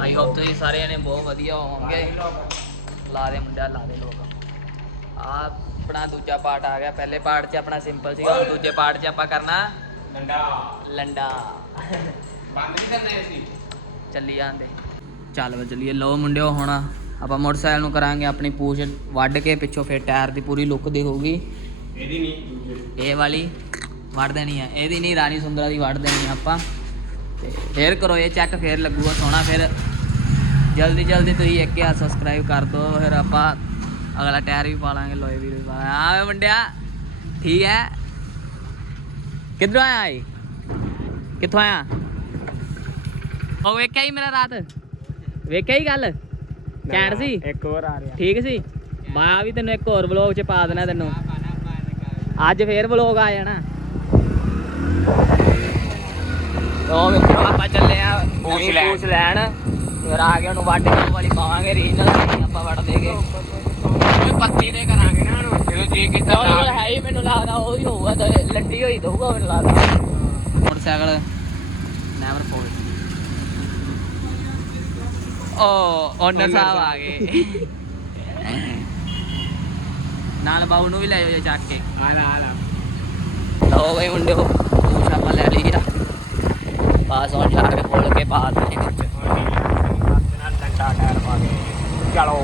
I hope ਤੁਸੀਂ ਸਾਰੇ ਜਣੇ ਬਹੁਤ ਵਧੀਆ ਹੋਵੋਗੇ। ਲਾ ਦੇ ਮੁੰਡਿਆ ਲਾ ਦੇ ਲੋਕ। ਆ ਆਪਣਾ ਦੂਜਾ ਪਾਰਟ ਆ ਗਿਆ। ਪਹਿਲੇ ਪਾਰਟ 'ਚ ਆਪਣਾ ਸਿੰਪਲ ਸੀਗਾ ਹੁਣ ਦੂਜੇ ਪਾਰਟ 'ਚ ਆਪਾਂ ਕਰਨਾ ਡੰਡਾ ਲੰਡਾ। ਬੰਦ ਨਹੀਂ ਕਰਨਾ ਅਸੀਂ? ਚੱਲੀ ਜਾਂਦੇ। ਚੱਲ ਵੇ ਚੱਲੀਏ। ਲੋ ਮੁੰਡਿਓ ਹੁਣ ਆਪਾਂ ਮੋਟਰਸਾਈਕਲ ਨੂੰ ਕਰਾਂਗੇ ਆਪਣੀ ਪੂਛ ਵੱਢ ਕੇ ਪਿੱਛੋਂ ਫਿਰ ਟਾਇਰ ਦੀ ਪੂਰੀ ਲੁੱਕ ਦੀ ਹੋਊਗੀ ਇਹਦੀ ਨਹੀਂ ਇਹ ਵਾਲੀ ਵੱਢ ਦੇਣੀ ਆ। ਇਹਦੀ ਨਹੀਂ ਰਾਣੀ ਸੁੰਦਰਾ ਦੀ ਵੱਢ ਦੇਣੀ ਆ ਆਪਾਂ। ਤੇ ਫੇਰ ਕਰੋ ਇਹ ਚੈੱਕ ਫੇਰ ਲੱਗੂਗਾ ਸੋਹਣਾ। ਫਿਰ ਜਲਦੀ ਜਲਦੀ ਤੁਸੀਂ ਇੱਕ ਹਜ਼ਾਰ ਸਬਸਕ੍ਰਾਈਬ ਕਰ ਦਿਓ ਫਿਰ ਆਪਾਂ ਅਗਲਾ ਟਾਇਰ ਵੀ ਪਾ ਲਾਂਗੇ ਲੋਏ ਵੀ ਪਾ ਲਾਂਗੇ। ਆ ਵੇ ਮੁੰਡਿਆ ਠੀਕ ਹੈ? ਕਿੱਧਰੋਂ ਆਇਆ ਏ ਕਿੱਥੋਂ ਆਇਆ? ਉਹ ਵੇਖਿਆ ਹੀ ਮੇਰਾ ਰਾਤ? ਵੇਖਿਆ ਹੀ ਗੱਲ? ਕੈਂਟ ਸੀ? ਇੱਕ ਹੋਰ ਆ ਰਿਹਾ। ਠੀਕ ਸੀ? ਮੈਂ ਵੀ ਤੈਨੂੰ ਇੱਕ ਹੋਰ ਵਲੌਗ ਚ ਪਾ ਦੇਣਾ ਤੈਨੂੰ। ਅੱਜ ਫੇਰ ਵਲੌਗ ਆ ਜਾਣਾ। ਉਹ ਵੇਖੋ ਆਪਾਂ ਚੱਲੇ ਆ ਪੂਛ ਲੈਣ। ਫਿਰ ਆ ਕੇ ਉਹਨੂੰ ਵੱਢ ਕੇ ਉਹ ਵਾਲੀ ਪਾਵਾਂਗੇ ਰੀਜਨਲ ਆਪਾਂ ਵੱਢ ਦੇਗੇ ਓਏ ਪੱਤੀ ਤੇ ਕਰਾਂਗੇ ਨਾ ਹੁਣ ਜਦੋਂ ਜੀ ਕੀਤਾ ਉਹ ਕੋਲ ਹੈ ਹੀ ਮੈਨੂੰ ਲੱਗਦਾ ਉਹ ਹੀ ਹੋਊਗਾ ਤੇ ਲੰਡੀ ਹੋਈ ਦਊਗਾ ਮੈਨੂੰ ਲੱਗਦਾ। ਮੋਟਰਸਾਈਕਲ ਨੈਵਰ ਫੋਲ ਓ ਓਨਰ ਸਾਹਿਬ ਆ ਗਏ। ਨਾਲ ਬਾਉ ਨੂੰ ਵੀ ਲੈ ਜਾਓ ਜੇ ਚੱਕ ਕੇ। ਆ ਲਾ ਆ ਲਾ। ਲਓ ਬਈ ਮੁੰਡਿਓ ਪੂਛ ਆਪਾਂ ਲੈ ਲਈ ਆ ਪਾਸ ਹੁਣ ਜਾ ਕੇ ਖੋਲ ਕੇ ਬਾਹਰ ਦੇ ਵਿੱਚ ਨਾਲ ਡੰਡਾ ਟਾਇਰ ਪਾ ਕੇ ਚਲੋ।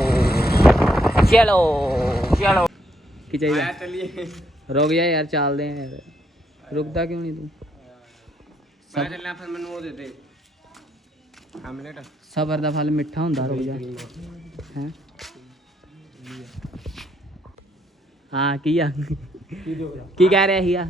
ਕੀ ਚੱਲੀਏ ਰੁਕ ਜਾ ਯਾਰ ਚੱਲਦੇ ਆ ਯਾਰ ਰੁਕਦਾ ਕਿਉਂ ਨਹੀਂ ਤੂੰ? ਮੈਂ ਚੱਲਿਆ ਫਿਰ ਮੈਨੂੰ ਉਹ ਦੇ ਦੇ। ਹੈਮਲੇਟ ਸਬਰ ਦਾ ਫਲ ਮਿੱਠਾ ਹੁੰਦਾ ਰੁਕ ਜਾ। ਹੈ? ਹਾਂ ਕੀ ਆ? ਕੀ ਕਹਿ ਰਿਹਾ ਸੀਗਾ?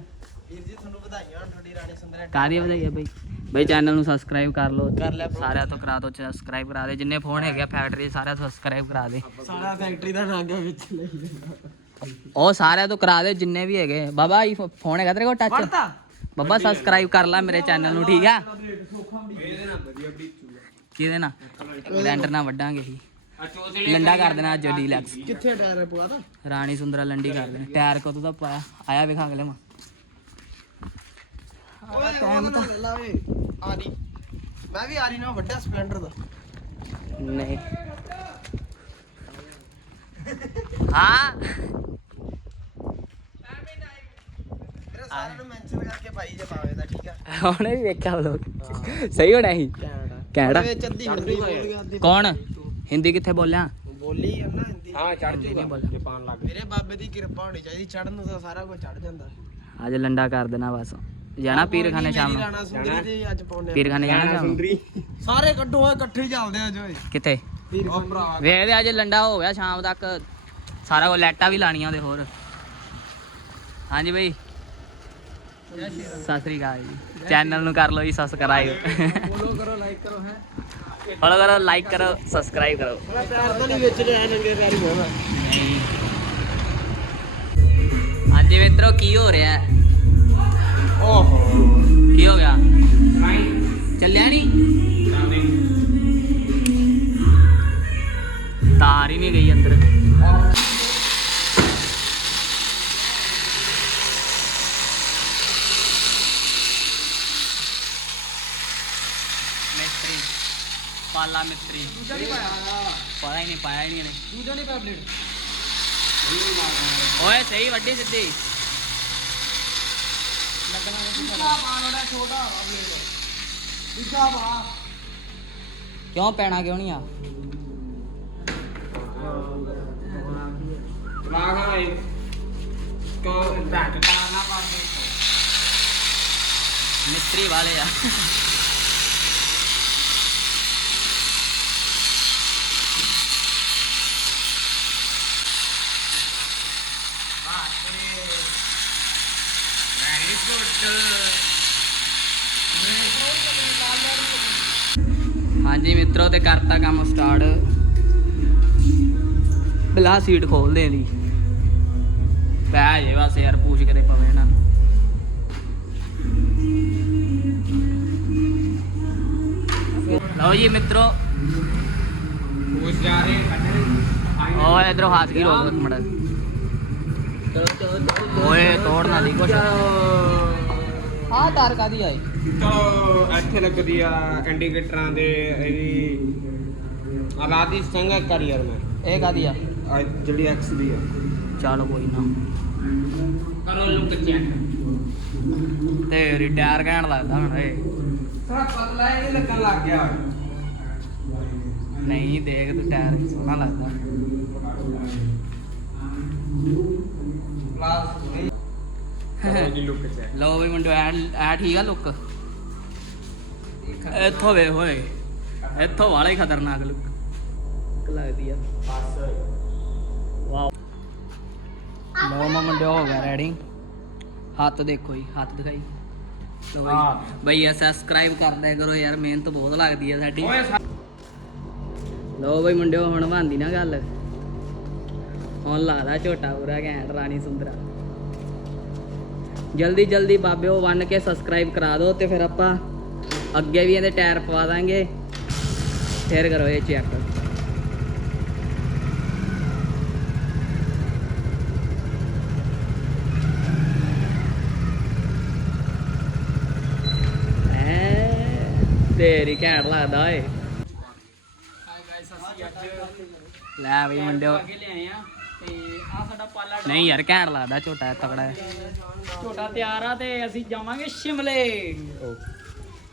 ਵੀਰ ਜੀ ਤੁਹਾਨੂੰ ਵਧਾਈਆਂ ਹੋਣ ਤੁਹਾਡੀ ਰਾਣੀ ਸੁੰਦਰ ਕਾਹਦੀ ਵਧਾਈ ਆ ਬਈ? ਬਈ ਚੈਨਲ ਨੂੰ ਸਬਸਕ੍ਰਾਈਬ ਕਰ ਲਓ। ਕਰ। ਸਾਰਿਆਂ ਤੋਂ ਕਰਾ ਦਿਓ ਸਬਸਕ੍ਰਾਈਬ ਕਰਾ ਦੇ। ਜਿੰਨੇ ਫੋਨ ਹੈਗੇ ਫੈਕਟਰੀ ਸਾਰਿਆਂ ਤੋਂ ਸਬਸਕ੍ਰਾਈਬ ਕਰਾ ਦੇ। ਸਾਰਾ ਫੈਕਟਰੀ ਦਾ ਰੰਗ ਵਿੱਚ ਲਈ ਉਹ ਸਾਰਿਆਂ ਤੋਂ ਕਰਾ ਦੇ ਜਿੰਨੇ ਵੀ ਹੈਗੇ। ਬਾਬਾ ਆਈ ਫੋਨ ਹੈਗਾ ਤੇਰੇ ਕੋਲ ਟੱਚ ਬਾਬਾ ਸਬਸਕ੍ਰਾਈਬ ਕਰ ਲੈ ਮੇਰੇ ਚੈਨਲ ਨੂੰ ਠੀਕ ਆ? ਕਿਹਦੇ ਨਾਲ? ਗ੍ਰੈਂਡਰ ਨਾਲ ਵੱਡਾਂਗੇ ਹੀ ਲੰਡਾ ਕਰ ਦੇਣਾ ਅੱਜ ਡੀਲੈਕਸ ਕਿੱਥੇ ਟਾਇਰ ਪਵਾਤਾ ਰਾਣੀ ਸੁੰਦਰਾ ਲੰਡੀ ਕਰ ਦੇਣਾ। ਟਾਇਰ ਕਦੋਂ ਦਾ ਪਾਇਆ ਆਇਆ ਵਿਖਾ ਕੇ ਲਿਆਵਾਂ ਓਏ ਟਾਈਮ ਤਾਂ ਲਾ ਓਏ। ਆਰੀ। ਮੈਂ ਵੀ ਆਰੀ ਨਾਲ ਵੱਡਾ ਸਪਲੈਂਡਰ ਦਾ। ਨਹੀਂ। ਹਾਂ। ਮੇਰੇ ਸਾਰਿਆਂ ਨੂੰ ਮੈਂਸ਼ਨ ਕਰਕੇ ਭਾਈ ਜੇ ਪਾਵੇ ਤਾਂ ਠੀਕ ਆ। ਉਹਨੇ ਵੀ ਵੇਖਿਆ ਲੋਕ ਸਹੀ ਹੋਣਾ ਸੀ? ਕਿਹੜਾ ਵਿੱਚ ਅੱਧੀ ਹਿੰਦੀ ਬੋਲ ਗਿਆ ਅੱਧੀ ਕੌਣ? ਹਿੰਦੀ ਕਿੱਥੇ ਬੋਲਿਆ? ਬੋਲੀ ਆ ਨਾ ਹਿੰਦੀ। ਹਾਂ ਚੜ ਨਹੀਂ ਬੋਲਿਆ। ਜੇ ਪਾਣ ਲੱਗ ਮੇਰੇ ਬਾਬੇ ਦੀ ਕਿਰਪਾ ਹੋਣੀ ਚਾਹੀਦੀ। ਚੜਨ ਨੂੰ ਤਾਂ ਸਾਰਾ ਕੁਝ ਚੜ ਜਾਂਦਾ। ਅੱਜ ਲੰਡਾ ਕਰ ਦੇਣਾ ਬਸ। ਜਾਣਾ ਪੀਰਖਾਨੇ ਸ਼ਾਮ ਨੂੰ। ਰਾਣਾ ਸੁੰਦਰੀ ਦੀ ਅੱਜ ਪਾਉਣੇ ਪੀਰਖਾਨੇ ਜਾਣਾ ਸ਼ਾਮ ਨੂੰ। ਸਾਰੇ ਕੱਢੋ ਓਏ ਇਕੱਠੇ ਹੀ ਚੱਲਦੇ ਆ ਜੋ ਕਿੱਥੇ? ਵੀਰ ਭਰਾ। ਵੇਖਦੇ ਅੱਜ ਲੰਡਾ ਹੋ ਗਿਆ ਸ਼ਾਮ ਤੱਕ। ਸਾਰਾ ਕੋ ਲਾਈਟਾਂ ਵੀ ਲਾਣੀਆਂ ਉਹਦੇ ਹੋਰ। ਹਾਂਜੀ ਬਈ। ਸਤਿ ਸ੍ਰੀ ਅਕਾਲ ਜੀ। ਚੈਨਲ ਨੂੰ ਕਰ ਲਓ ਜੀ ਸਬਸਕ੍ਰਾਈਬ ਫੋਲੋ ਕਰੋ ਲਾਈਕ ਕਰੋ ਹੈ। ਫੋਲੋ ਕਰੋ ਲਾਈਕ ਕਰੋ ਸਬਸਕ੍ਰਾਈਬ ਕਰੋ। ਤਾਂ ਨਹੀਂ ਵਿੱਚ ਲਿਆ ਨੰਗੇ ਪੈਰ ਹੋਣਾ ਹਾਂਜੀ ਮਿੱਤਰੋ ਕੀ ਹੋ ਰਿਹਾ? ਹੈ ਓਹੋ। ਕੀ ਹੋ ਗਿਆ? ਨਹੀਂ। ਚੱਲਿਆ ਨਹੀਂ। ਤਾਰ ਹੀ ਨਹੀਂ ਗਈ ਅੰਦਰ। ਮਿਸਤਰੀ। ਪਾਲਾ ਮਿਸਤਰੀ। ਦੂਜਾ ਨਹੀਂ ਪਾਇਆ ਪਤਾ ਹੀ ਨਹੀਂ ਪਾਇਆ ਹੀ ਨਹੀਂ ਇਹਨੇ ਦੂਜਾ ਨਹੀਂ ਪਾਇਆ ਬਲੇਡ ਓਏ ਸਹੀ ਵੱਡੀ ਸਿੱਧੀ। ਦੂਜਾ ਪਾ ਲੋੜਾ ਛੋਟਾ ਵਾ ਬਲੇਡ ਦੂਜਾ ਪਾ ਕਿਉਂ ਪੈਣਾ ਕਿਉਂ ਨਹੀਂ ਆ ਲਾਗਾ ਇਹ ਕੋ ਬੈਠ ਤਾਂ ਨਾ ਪਾ ਦੇ ਮਿਸਤਰੀ ਵਾਲੇ ਆ ਵੈਰੀ ਗੁੱਡ ਹਾਂਜੀ ਮਿੱਤਰੋ ਤੇ ਕਰਤਾ ਕੰਮ ਸਟਾਰਟ ਬਲਾ ਸੀਟ ਖੋਲ ਦੇ ਪੈ ਜੇ ਬਸ ਯਾਰ ਪੁੱਛ ਕੇ ਤੇ ਪਵੇ ਇਹਨਾਂ ਨੂੰ। ਲਓ ਜੀ ਮਿੱਤਰੋ। ਉਸ ਜਾ ਰਹੇ ਕੱਢੇ ਓਏ ਇਧਰੋਂ ਹੱਥ ਕੀ ਰੋਕ ਮਿੰਟ। ਓਏ ਤੋੜਨਾ ਦੀ ਕੁਛ। ਆਹ ਟਾਰ ਕਾਦੀ ਆਏ ਚਲੋ ਇੱਥੇ ਲੱਗਦੀ ਆ ਇੰਡੀਕੇਟਰਾਂ ਦੇ ਇਹਦੀ ਆਲਾਦੀ ਸੰਗਾ ਕਰ ਯਾਰ ਮੈਂ। ਇਹ ਕਾਦੀ ਆ? ਆਹ ਜਿਹੜੀ ਐਕਸ ਦੀ ਆ। ਚਲ ਕੋਈ ਨਾ। ਕਰੋ ਲੁੱਕ ਚੈੱਕ ਤੇ ਰਿਟਾਇਰ ਕਹਿਣ ਲੱਗਦਾ ਹੁਣ ਏ ਥੋੜਾ ਪਤਲਾ ਇਹ ਲੱਗਣ ਲੱਗ ਗਿਆ। ਨਹੀਂ ਦੇਖ ਤੂੰ ਟਾਇਰ ਸੋਹਣਾ ਲੱਗਦਾ। ਕਲਾਸ ਦੀ ਲੁੱਕ ਚੈੱਕ ਲਓ ਬਈ ਮੁੰਡਿਓ ਐ ਐ ਠੀਕ ਆ ਲੁੱਕ ਇੱਥੋਂ ਵੇ ਹੋਏ ਇੱਥੋਂ ਵਾਲਾ ਹੀ ਖਤਰਨਾਕ ਲੁੱਕ ਲੱਗਦੀ ਆ। ਵਾਓ। ਲਓ ਮਾ ਮੁੰਡਿਓ ਹੋ ਗਿਆ ਰੈਡੀ ਹੱਥ ਦੇਖੋ ਜੀ ਹੱਥ ਦਿਖਾਈ। ਲਓ ਹਾਂ। ਬਈ ਬਈ ਸਬਸਕ੍ਰਾਈਬ ਕਰ ਦਿਆ ਕਰੋ ਯਾਰ ਮਿਹਨਤ ਬਹੁਤ ਲੱਗਦੀ ਆ ਸਾਡੀ। ਓਏ ਸਾ- ਲਓ ਬਈ ਮੁੰਡਿਓ ਹੁਣ ਬਣਦੀ ਨਾ ਗੱਲ। ਹੁਣ ਲੱਗਦਾ ਝੋਟਾ ਪੂਰਾ ਘੈਂਟ ਰਾਣੀ ਸੁੰਦਰਾ। ਜਲਦੀ ਜਲਦੀ ਬਾਬਿਓ ਵੰਨ ਕੇ ਸਬਸਕ੍ਰਾਈਬ ਕਰਾ ਦਿਓ ਤੇ ਫਿਰ ਆਪਾਂ ਅੱਗੇ ਵੀ ਇਹਦੇ ਟਾਇਰ ਪਵਾ ਦਾਂਗੇ। ਫੇਰ ਕਰੋ ਇਹ ਚੈੱਕ ਤੇਰੀ ਘੈਂਟ ਲੱਗਦਾ ਏ ਲੈ ਬਈ ਮੁੰਡਿਓ। ਲਿਆਏ ਆ ਤੇ ਆ ਸਾਡਾ ਪਾਲਾ ਨਹੀਂ ਯਾਰ ਘੈਂਟ ਲੱਗਦਾ ਝੋਟਾ ਤਕੜਾ ਹੈ। ਝੋਟਾ ਤਿਆਰ ਆ ਤੇ ਅਸੀਂ ਜਾਵਾਂਗੇ ਸ਼ਿਮਲੇ।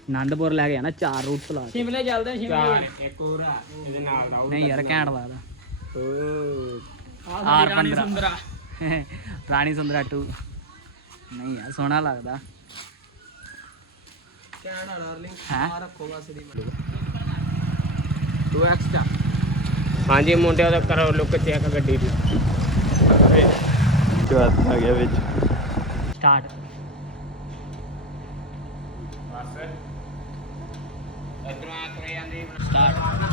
ਆਨੰਦਪੁਰ ਲੈ ਕੇ ਜਾਣਾ ਚਾਰ ਰੂਟ ਕੇ। ਸ਼ਿਮਲੇ ਚੱਲਦੇ ਆ ਸ਼ਿਮਲੇ। ਇੱਕ ਹੋਰ ਆ ਇਹਦੇ ਨਾਲ ਦਾ ਉਹ ਨਹੀਂ ਯਾਰ ਘੈਂਟ ਲੱਗਦਾ। ਆ ਸਾਡੀ ਰਾਣੀ 15 ਸੁੰਦਰਾ। ਰਾਣੀ ਸੁੰਦਰਾ 2 ਨਹੀਂ ਯਾਰ ਸੋਹਣਾ ਲੱਗਦਾ। ਕਹਿਣਾ ਡਾਰਲਿੰਗ ਹੈ? ਰੱਖੋ ਬਸ ਦੀ 2 ਐਕਸਟਰਾ ਹਾਂਜੀ ਮੁੰਡਿਆਂ ਦਾ ਕਰੋ ਲੁੱਕ ਚੈੱਕ ਗੱਡੀ ਦੀ। ਜਵਾਬ ਆ ਗਿਆ ਵਿੱਚ ਸਟਾਰਟ ਬਸ। ਇਧਰੋਂ ਆ ਤੁਰੇ ਜਾਂਦੀ ਸਟਾਰਟ